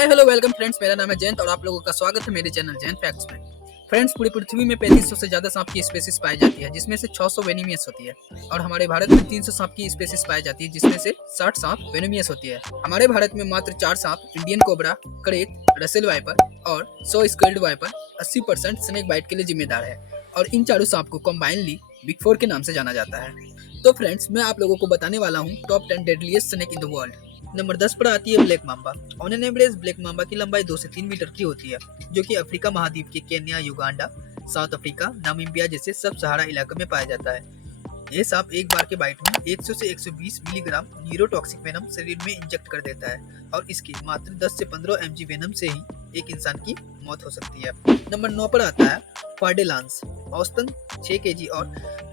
Hi hello welcome friends, मेरा नाम है जयंत और आप लोगों का स्वागत है मेरे चैनल जयंत फैक्ट्स में। फ्रेंड्स, पूरी पृथ्वी में 3500 से ज़्यादा सांप की स्पेसीज पाई जाती है, जिसमें से 600 वेनिमियस होती है। और हमारे भारत में 300 सांप की स्पेसीज पाई जाती है, जिसमें से 60 सांप वेनिमियस होती है। हमारे भारत में मात्र 4 सांप इंडियन कोबरा, करेत, रसेल वाइपर और 100 स्केल्ड वाइपर 80% स्नेक बाइट के लिए जिम्मेदार है। और इन चारों सांप को कॉम्बाइनली बिग 4 के नाम से जाना जाता है। तो फ्रेंड्स, मैं आप लोगों को बताने वाला हूँ top 10 deadliest snake in the world. Number 10 पर आती है black Mamba. On an average black Mamba की लंबाई 2 से 3 मीटर की होती है, जो कि अफ्रीका महाद्वीप के Kenya, Uganda, south Africa, Namibia जैसे सब सहारा इलाके में पाया जाता है। ये सांप एक बार के बाइट में 100 से 120 मिलीग्राम न्यूरोटॉक्सिक वेनम शरीर में इंजेक्ट कर देता है और इसकी मात्र 10 से 15 mg वेनम से ही एक इंसान की मौत हो सकती है। नंबर 9 पर आता है फार्डेलांस। औसतन 6 kg और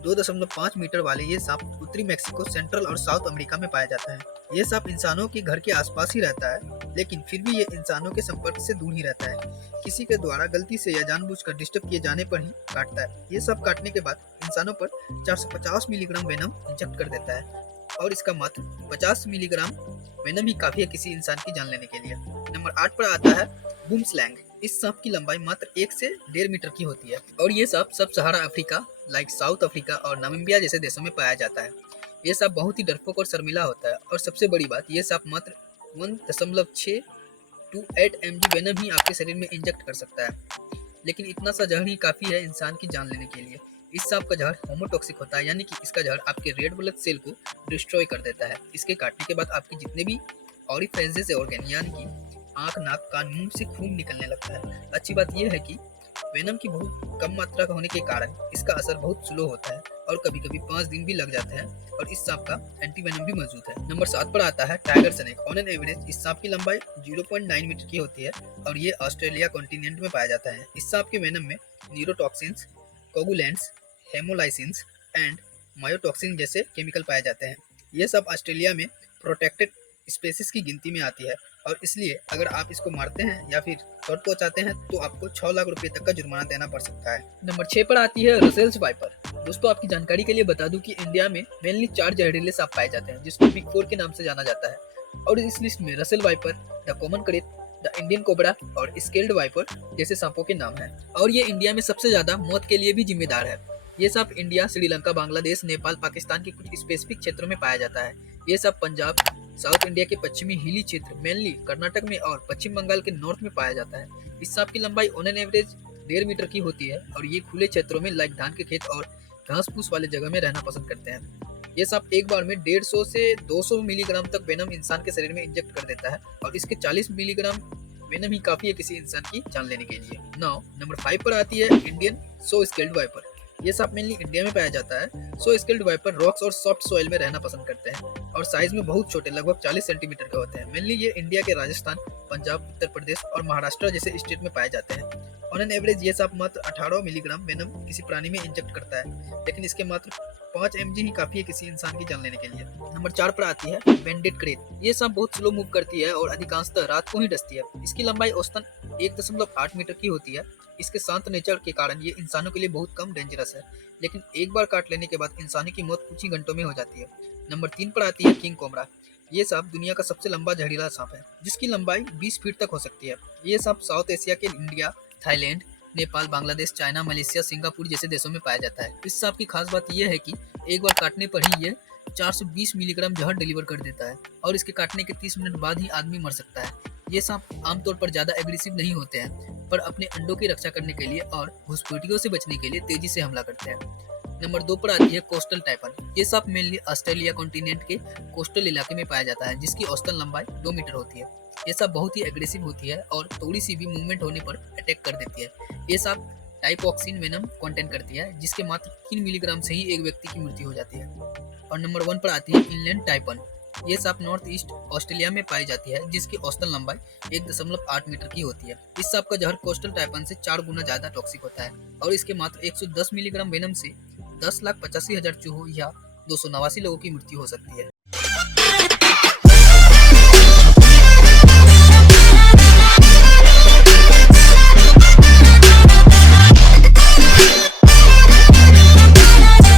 2.5 मीटर वाले ये सांप उत्तरी मैक्सिको, सेंट्रल और साउथ अमेरिका में पाया जाता है। ये सांप इंसानों के घर के आसपास ही रहता है, लेकिन फिर भी ये इंसानों के संपर्क से दूर ही रहता है। किसी के द्वारा गलती से या जानबूझकर डिस्टर्ब किए जाने पर ही काटता है। ये सांप काटने के बाद इंसानों पर 450 मिलीग्राम वेनम इंजेक्ट कर देता है और इसका मात्र 50 मिलीग्राम वेनम ही काफी है किसी इंसान की जान लेने के लिए। नंबर 8 पर आता है बूमस्लैंग। इस सांप की लंबाई मात्र 1 से 1.5 मीटर की होती है और ये सांप सब सहारा अफ्रीका लाइक साउथ अफ्रीका और नामीबिया जैसे देशों में पाया जाता है। ये सांप बहुत ही डरपोक और शर्मिला होता है और सबसे बड़ी बात, ये सांप मात्र 1.6 to 8 mg वेनम ही आपके शरीर में इंजेक्ट कर सकता है, लेकिन इतना सा जहर ही काफी है इंसान की जान लेने के लिए। इस सांप का जहर होमोटॉक्सिक होता है, यानी कि इसका जहर आपके रेड ब्लड सेल को डिस्ट्रॉय कर देता है। इसके काटने के बाद आपके जितने भी ऑरिफेजेस ऑर्गन यानी कि आंख, नाक, कान, मुंह से खून निकलने लगता है। अच्छी बात यह है कि वेनम की बहुत कम मात्रा का होने के कारण इसका असर बहुत स्लो होता है और कभी कभी 5 दिन भी लग जाते हैं और इस सांप का एंटी वेनम भी मौजूद है। नंबर 7 पर आता है tiger snake. On an average इस सांप की लंबाई 0.9 मीटर की होती है और ये ऑस्ट्रेलिया कॉन्टिनेंट में पाया जाता है। इस सांप के वेनम में न्यूरोटॉक्सिन्स, कोगुलेंट्स, हेमोलाइसिन्स एंड मायोटॉक्सिन जैसे केमिकल पाए जाते हैं। ये सब ऑस्ट्रेलिया में प्रोटेक्टेड स्पेसीज की गिनती में आती है और इसलिए अगर आप इसको मारते हैं या फिर चोट पहुंचाते हैं तो आपको 6 लाख रुपए तक का जुर्माना देना पड़ सकता है। नंबर 6 पर आती है रसेल्स वाइपर। दोस्तों, आपकी जानकारी के लिए बता दूं कि इंडिया में मेनली 4 जहरीले सांप पाए जाते हैं, जिसको बिग 4 के नाम से जाना जाता है। और इस लिस्ट में Russell viper, the common krait, the Indian cobra और स्केल्ड वाइपर जैसे सांपों के नाम हैं और ये इंडिया में सबसे ज्यादा मौत के लिए भी जिम्मेदार है। ये सांप इंडिया, श्रीलंका, बांग्लादेश, नेपाल, पाकिस्तान के कुछ स्पेसिफिक क्षेत्रों में पाया जाता है। ये सब पंजाब, साउथ इंडिया के पश्चिमी हिली क्षेत्र, मेनली कर्नाटक में और पश्चिम बंगाल के नॉर्थ में पाया जाता है। इस सांप की लंबाई ऑन एन एवरेज 1.5 मीटर की होती है और ये खुले क्षेत्रों में लाइक धान के खेत और घास फूस वाले जगह में रहना पसंद करते हैं। ये सांप एक बार में 150 से 200 मिलीग्राम तक वेनम इंसान के शरीर में इंजेक्ट कर देता है और इसके 40 मिलीग्राम वेनम ही काफी है किसी इंसान की जान लेने के लिए। नाउ नंबर 5 पर आती है इंडियन सो स्केल्ड वाइपर। ये सांप मेनली इंडिया में पाया जाता है। सो स्केल्ड वाइपर रॉक्स और सॉफ्ट सॉइल में रहना पसंद करते हैं और साइज में बहुत छोटे, लगभग 40 सेंटीमीटर के होते हैं। मेनली ये इंडिया के राजस्थान, पंजाब, उत्तर प्रदेश और महाराष्ट्र जैसे स्टेट में पाए जाते हैं। ऑन एन एवरेज ये सांप मात्र 18 मिलीग्राम वेनम किसी प्राणी में इंजेक्ट करता है, लेकिन इसके मात्र 5 mg ही काफी है किसी इंसान की जान लेने के लिए। नंबर 4 पर आती है बैंडेड क्रेट। ये सांप बहुत स्लो मूव करती है और अधिकांशतः रात को ही डसती है। इसकी लंबाई औसतन 1.8 मीटर की होती है। इसके शांत नेचर के कारण ये इंसानों के लिए बहुत कम डेंजरस है, लेकिन एक बार काट लेने के बाद इंसानी की मौत कुछ ही घंटों में हो जाती है। नंबर 3 पर आती है किंग कोबरा। ये सांप दुनिया का सबसे लंबा जहरीला सांप है, जिसकी लंबाई 20 फीट तक हो सकती है। ये सांप साउथ एशिया के India, Thailand, Nepal, Bangladesh, China, Malaysia, Singapore जैसे देशों में पाया जाता है। इस सांप की खास बात यह है कि एक बार काटने पर ही ये 420 मिलीग्राम जहर डिलीवर कर देता है और इसके काटने के 30 मिनट बाद ही आदमी मर सकता है। ये सांप आमतौर पर ज्यादा एग्रेसिव नहीं होते हैं, पर अपने अंडों की रक्षा करने के लिए और घुसपैठियों से बचने के लिए तेजी से हमला करते हैं। नंबर 2 पर आती है कोस्टल टाइफन। ये सांप मेनली ऑस्ट्रेलिया कॉन्टिनेंट के कोस्टल इलाके में पाया जाता है, जिसकी औसतन लंबाई 2 मीटर होती है। ये सांप बहुत ही एग्रेसिव होती है और थोड़ी सी भी मूवमेंट होने पर अटैक कर देती है। ये सांप टाइपॉक्सिन वेनम कंटेन करती है, जिसके मात्र 3 मिलीग्राम से ही एक व्यक्ति की मृत्यु हो जाती है। और नंबर 1 पर आती है इनलैंड टाइफन। ये सांप नॉर्थ ईस्ट ऑस्ट्रेलिया में पाई जाती है, जिसकी औसतन लंबाई 1.8 मीटर की होती है। इस सांप का जहर कोस्टल टाइफन से 4 गुना ज्यादा टॉक्सिक होता है और इसके मात्र 110 मिलीग्राम वेनम से 10,85,000 चूहों या 289 लोगों की मृत्यु हो सकती है।